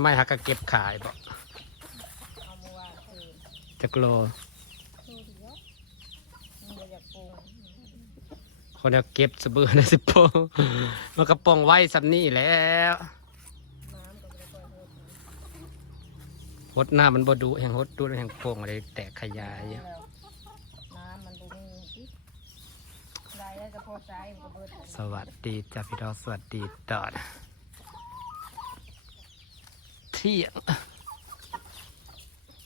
ทำไมฮักก็เก็บขายบ่เอามาวางคือจักโลคือเดียวมันบ่อยากปรุงคนเอาเก็บสะบือในสิบโปงมันกระปองไว้สำนี่แหล้วน้ำก็ไม่ได้ค่อยเฮดหดหน้ามันบ่ดุแห่งหดดุแห่งโป่งอะไรแตกขยายอยู่แล้วน้ำมันบ่มีสิได้แล้วก็พอใจมันก็เบิด สวัสดีจ้าพี่น้องสวัสดีตอน เที่ยง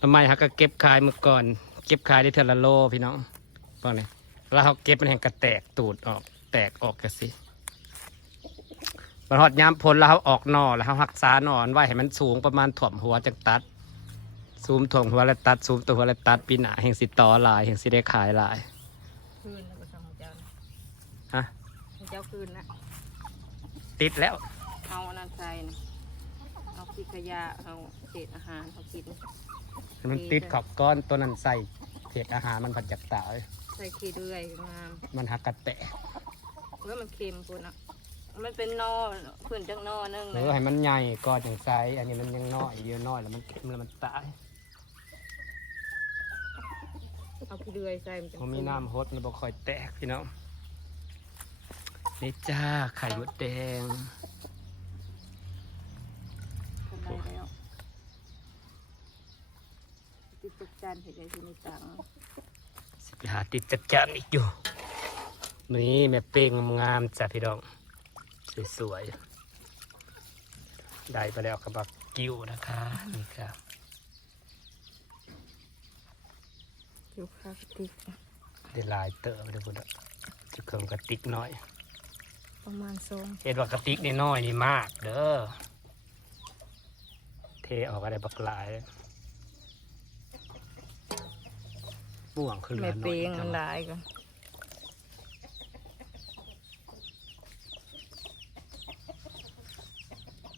ทำไมฮักก็เก็บขายเมื่อก่อน เก็บขายได้เทอละโลพี่น้องบอกเลยแล้วเขาเก็บมันแห่งกระแตกตูดออก แตกออกกันสิมันหอดยามพ้นแล้วเขาออกหนอแล้วเขาหักษาหนอนไว้ให้มันสูงประมาณถ่วมหัวจังตัด ซูมถ่วมหัวแล้วตัดซูมตัวหัวแล้วตัดปีหนาแห่งสิต่อหลายแห่งสิได้ขายหลายคืนแล้วก็สั่งของเจ้านะฮะของเจ้าคืนนะติดแล้วเอาอันนั้นใส่นะ เอาขี้ขยะเอาเศษอาหารเขากินมันติดขอบก้อนตัวนั้นใส่เศษอาหารมันผัดจากตายใส่ขี้เดือยงามมันหักกระแตะเฮ้ยมันเค็มปุ่นอะมันเป็นนอพื้นจังนอนึงเอเลยอให้มันใหญ่ก่อนอย่างไซอันนี้มันยังน้อยเดียวน้อยแล้วมันเค็มแล้วมันตายเอาขี้เดือยใส่มันจะมันมีน้ำฮดมันบ่ค่อยแตกพี่น้องนี่จ้าไข่มดแดง คนได้แล้ว ติดจักจันเห็นได้ที่ในตังสิไปหาติดจักจันอีกอยู่นี่แม่เป้งงามๆจ้ะพี่น้อง สวยๆ ได้ไปแล้วกับบักกิ้วนะคะ นี่ครับอยู่คาสติกได้หลายเติมเลยพุ่นอะจะเครื่องกระติกน้อย ประมาณสองเห็นว่ากระติกนี่น้อยนี่มาก เด้อ เทออกอะไรบักหลาย บ่วงขึ้นแม่มาหน่เปอยงมันหลายก่อน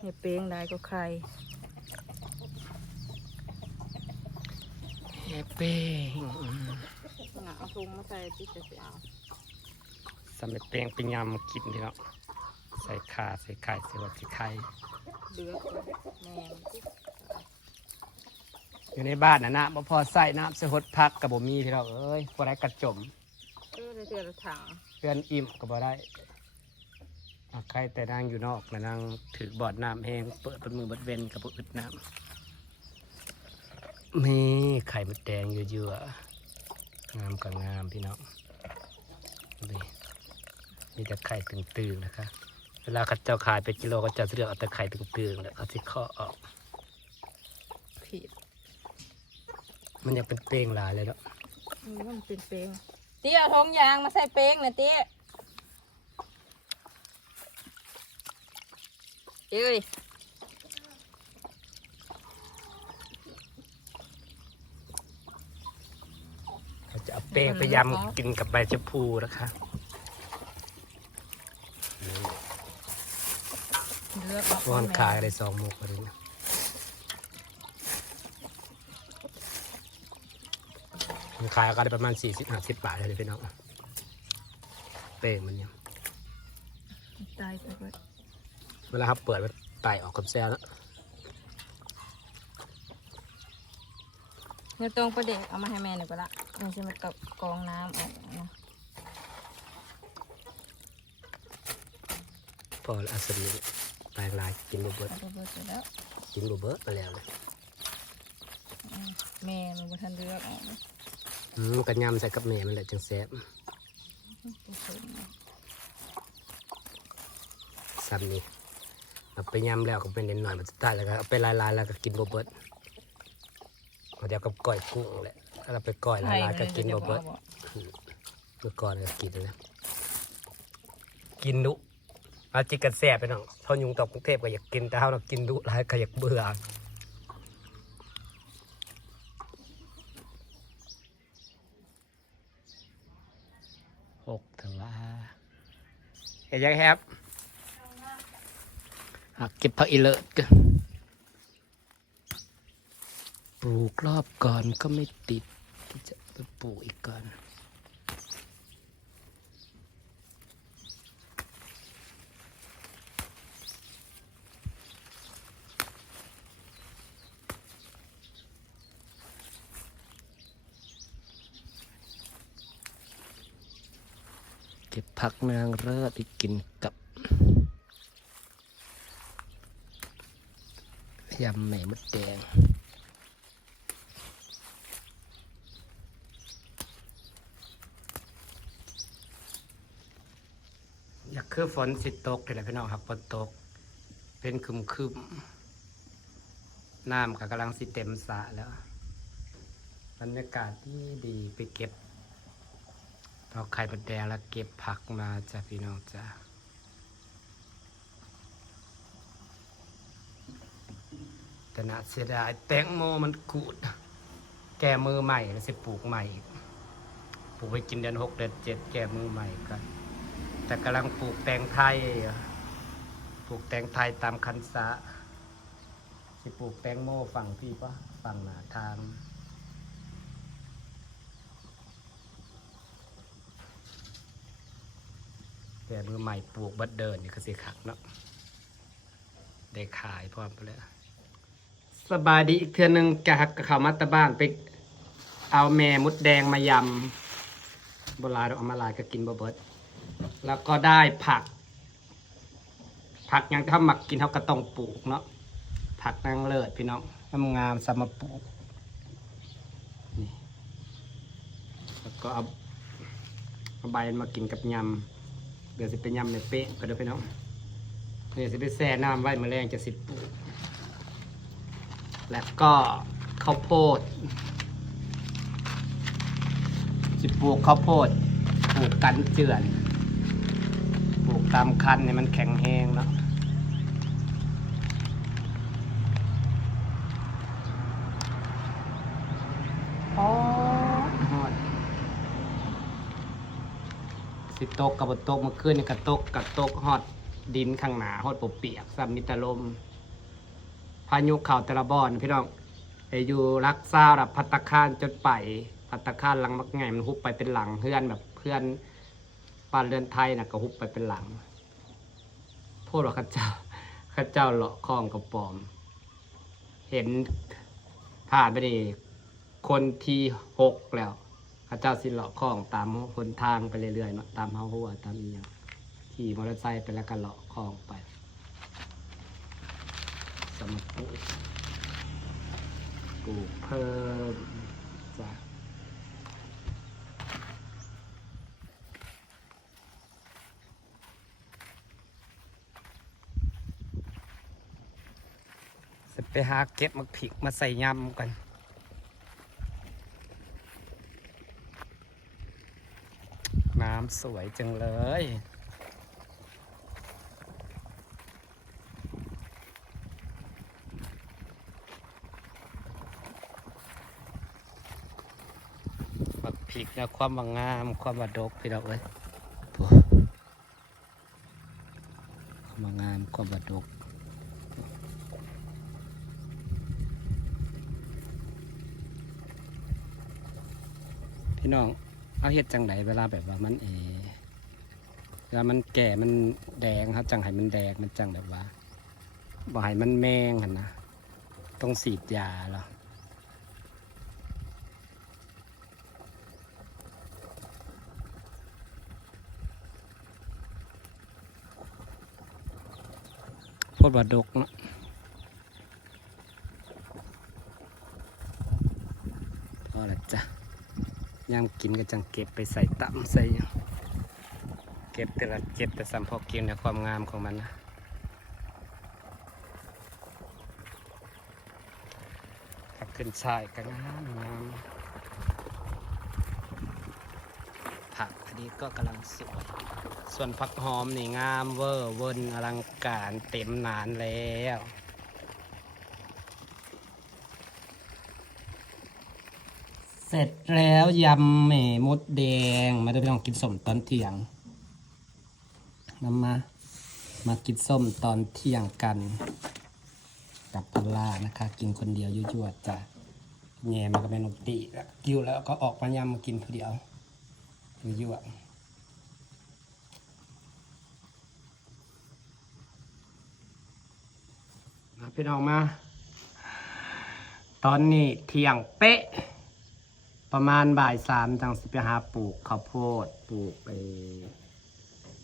แม่เปงหลายก็ใครเฮเป้งหนาเอาทุงมาใส่ติดจะเอาสำเร็จเป้งไปยำกินพี่น้องใส่ข่าใส่ไข่ใส่หัวใส่ไข่ เดือดแม่มันติด อยู่ในบ้านนะนะบ่พอใส่น้ำใส่หดพักกับบ่มีพี่น้องเอ้ยบ่ได้กระจมเออเดือดถังเพื่อนอิ่มก็บ่ได้อะใครแต่นางอยู่นอกนะนางถือบอดน้ำแห้งเปิดเป็นมือเบัดเวนกับบ่อึดน้ำนี่ไข่มดแดงเยอะๆงามกับงามพี่น้องนี่มีแต่ไข่ตึงๆนะคะ เวลาเขาเจ้าขายเป็นกิโลก็จะเลือกเอาแต่ไข่ตึงๆแล้วเอาที่ข้อออก ผิด มันยังเป็นเป้งหลายเลยเนาะนี่ว่ามันเป็นเปงเตี้ยเอาทงยางมาใส่เปงนะเตี้ยเอ้ยเขาจะเอาเป้งไปยำกินกับใบชะพูนะคะเลือกเพราะมันขายได้สองมุกเลยนะมัน ขายก็ได้ประมาณสี่สิบห้าสิบบาทเลยพี่น้องเป้งมันเนี่ยตายไปเบิดเวลาเขาเปิดมันไต่ออกกับแซวแล้วเนื้อตรงประเด็กเอามาให้แม่หน่อยก็ละมันจะมากับกองน้ำออกนะพอแล้วอัศนีแปลงลายกินบูเบิร์ตเอาไปเบิดเสร็จแล้วกินบูเบิร์ตมาแล้วเลยอืมแม่มันบ่ทันเลือกออก เลยอืมกันยำใส่กับแม่มันแหละจังแซ่บตัวเข็มซ้ำนี่เอาไปยำแล้วก็เป็นนิดหน่อยมันจะตายแล้วก็เอาไปลายๆแล้วก็กินบูเบิร์ตเอาเดี๋ยวกับก้อยกุ้งแหละถ้าเราไปก้อยลายๆก็กินบูเบิร์ตเมื่อก่อนก็กินนะกินดุเอาจิกกันแสบไปน้องเท่ายุงตกกรุงเทพก็อยากกินแต่เท่าเรากินดุหลายก็อยากเบื่อหกถึงว่าเห็น ยังครับหักเก็บผักอีเลิศกันปลูกรอบก่อนก็ไม่ติดที่จะไปปลูกอีกก่อน ก็บผักนางเลิศไปกินกับยำแหม่มดแดงอยากคือฝนสิตกเลยแหละพี่น้องครับฝนตก เป็นคึมคึมๆน้ำก็กำลังสิเต็มสระแล้ว บรรยากาศที่ดีไปเก็บ เอาไข่มดแดงแล้วเก็บผักมาจ้ะพี่น้องจ้ะแต่น่าเสียดายแตงโมมันกูด แก้มือใหม่แล้วสิปลูกใหม่อีกปลูกไปกินเดือนหกเดือนเจ็ดแก้มือใหม่กัน แต่กำลังปลูกแตงไทยปลูกแตงไทยตามคันสะสิปลูกแตงโมฝั่งพี่ปะฝั่งหนาทาง แต่มือใหม่ปลูกบัดเดินนี่ก็สิขักเนาะได้ขายพร้อมไปแล้วสบายดีอีกเทือนึงกะหักกับเขาวมาตะบ้านไปเอาแม่มดแดงมายำโบราณเอามาลายก็กินบ่เบิดแล้วก็ได้ผัก ผักยังถ้าหมักกินเท่าก็ต้องปลูกเนาะผักนางเลิศพี่น้องงามงามสมาปลูกนี่แล้วก็เอาใบมากินกับยำ เดี๋ยวจะไปยำในเป๊ะกันเด้อพี่น้องเดี๋ยวจะไปแช่น้ำไว้แรงจะสิบปลูกแล้วก็ข้าวโพดสิปลูกข้าวโพดปลูกกันเจือนปลูกตามคันเนี่ยมันแข็งแห้งเนาะอ๋อฮอด สิตกกับบตกเมื่อคืนนี่กระตกกับตกฮอดดินข้างหนาฮอดปเปียกซ้ำมิตรลม พายุเข่าแต่ละบอนพี่น้องไออยู่รักษาแบบพัตตาคารจนไปพัตตาคารหลังมักไงมันฮุบไปเป็นหลังเพื่อนแบบเพื่อนบ้านเรือนไทยน่ะก็ฮุบไปเป็นหลังโทษว่าข้าเจ้าข้าเจ้าเลาะคลองกับปอม เห็นผ่านไปนี่คนที่หกแล้ว ข้าเจ้าสิเลาะคล้องตามหนทางไปเรื่อยๆเนาะตามเฮาหัวตามอีหยังขี่มอเตอร์ไซค์ไปแล้วก็เลาะคล้องไปสมปลูกปลูกเพิ่มจ้ะไปหาเก็บมักผิกมาใส่ยำกัน น้ำ สวยจังเลย บักพริกเนี่ยความบางงาม ความบาดกพี่น้องเอ้ยโถ่ความบางงามความบาดกพี่น้อง เอาเห็ดจังไหนเวลาแบบว่ามันเอเวลามันแก่มันแดงครับ จังให้มันแดงมันจังแบบว่าบ่ให้มันแมงหันนะต้องสีดยาหรอพดบาดกเนาะพอและจ้ะ ยามกินก็จังเก็บไปใส่ตำใส่เก็บแต่ละเก็บแต่สัมพอกินในความงามของมันนะถ้าขึ้นชายก็งามงามผักอันนี้ก็กำลังสวย ส่วนผักหอมนี่งามเวอร์เวินอลังการเต็มหนานแล้ว เสร็จแล้วยำแหม่มดแดง มาได้ไปลองกินส้มตอนเที่ยงนำมา มากินส้มตอนเที่ยงกัน กับพลล่านะคะ กินคนเดียวยั่วๆจ้ะแง่มากับแม่นกตีกิ้วแล้วก็ออกมายำมากินคนเดียวยั่วๆมาพี่น้องมา ตอนนี้เที่ยงเป๊ะ ประมาณบ่ายสามจังสิไปหาปลูกข้าวโพดปลูกไป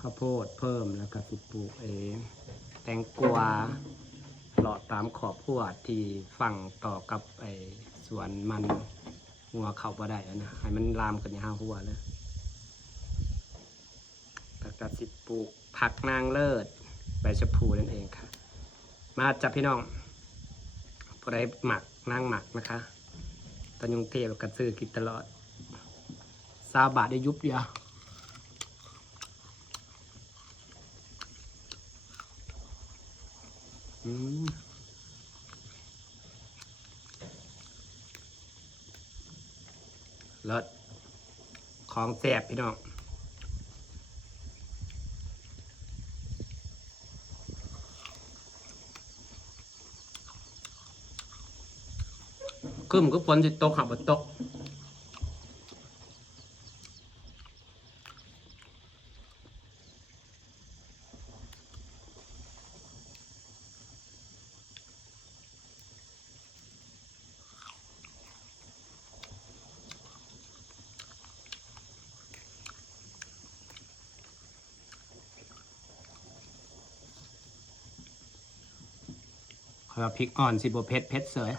ข้าวโพดเพิ่มแล้วก็สิปลูกเองแตงกวาหลอดตามขอบขั้วที่ฝั่งต่อกับไอ้สวนมันหัวเข่าบ่ได้แล้วนะให้มันลามกันอย่างห้าหัวเลยแล้วก็สิปลูกผักนางเลิศใบชะพูนั่นเองค่ะ มาจับพี่น้องพอได้หมักนางหมักนะคะ ตอนยุงเทพกัดซื้อกินตลอดซาบาทได้ยุบเดียวอืมเลิศของแสบพี่น้อง คือมันก็ฝนสิตกหับบตกขอพริกอ่อนสิบเพชรเพชรเสย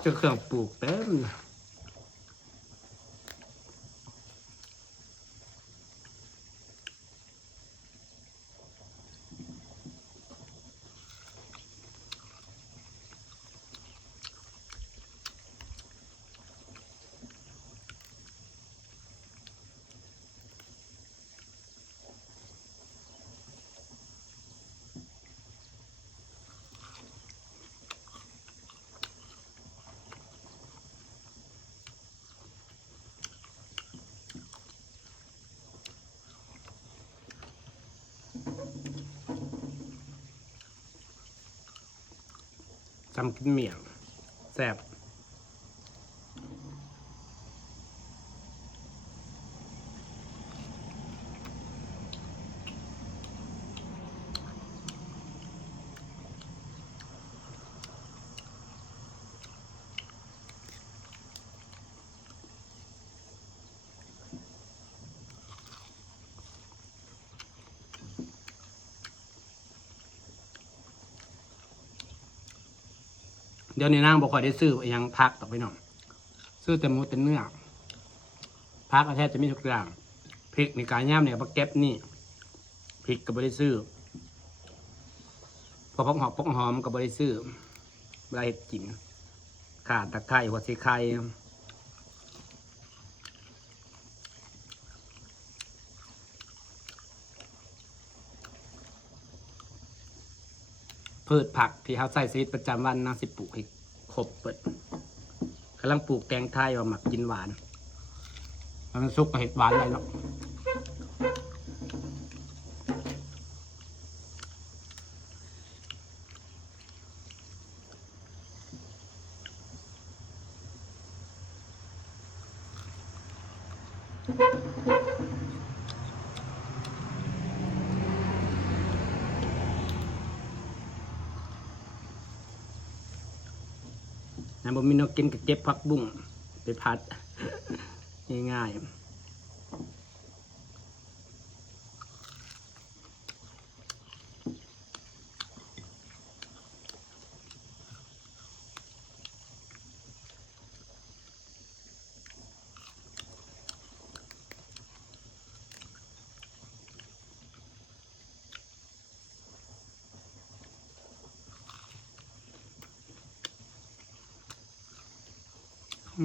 เจะเครื่องปลูกเต็ม จำกินเมี่ยงแสบ เดี๋ยวนี้นางบอกค่อยได้ซื้ออยังพักต่อไปหน่อยซื้อแต่หมูแต่เนื้อพักแทบจะมีทุกอย่างพริกในการย่ำเนี่ยปลาเก็บนี่พริกก็ไม่ได้ซื้อพอพกหอกพกหอมก็ไม่ได้ซื้อเวลาเห็ดกินขาดตะไคร้หัวสีไข่ พืชผักที่เขาใส่ชีวิตประจำวันนะสิปลูกให้ครบเปิดกำลังปลูกแตงไทยว่าหมักกินหวานมันซุกกับเห็ดหวานอะไรเนาะ นะบ่มีนกกินกับเจ็บผักบุ้งไปพัดง่ายๆ อื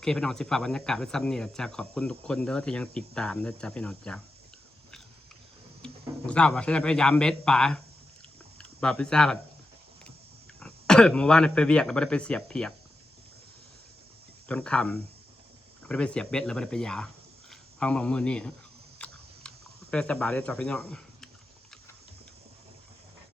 เคพี่น้องสิฝากบรรยากาศไว้ซ้ำนี่แหละจ้ะขอบคุณทุกคนเด้อที่ยังติดตามนะจ๊ะพี่น้องจ้ะผมทราบว่าฉันจะพยายามเบสป่าบาพิซซ่าแบบ เมื่อวานนไปเวียกแล้วไม่ได้ไปเสียบเพียก จนคำไม่ได้ไปเสียบเบ็ดแล้วไม่ได้ไปยาฟังบอกมือนี่เป็นสบายเลยจ้ะพี่น้อง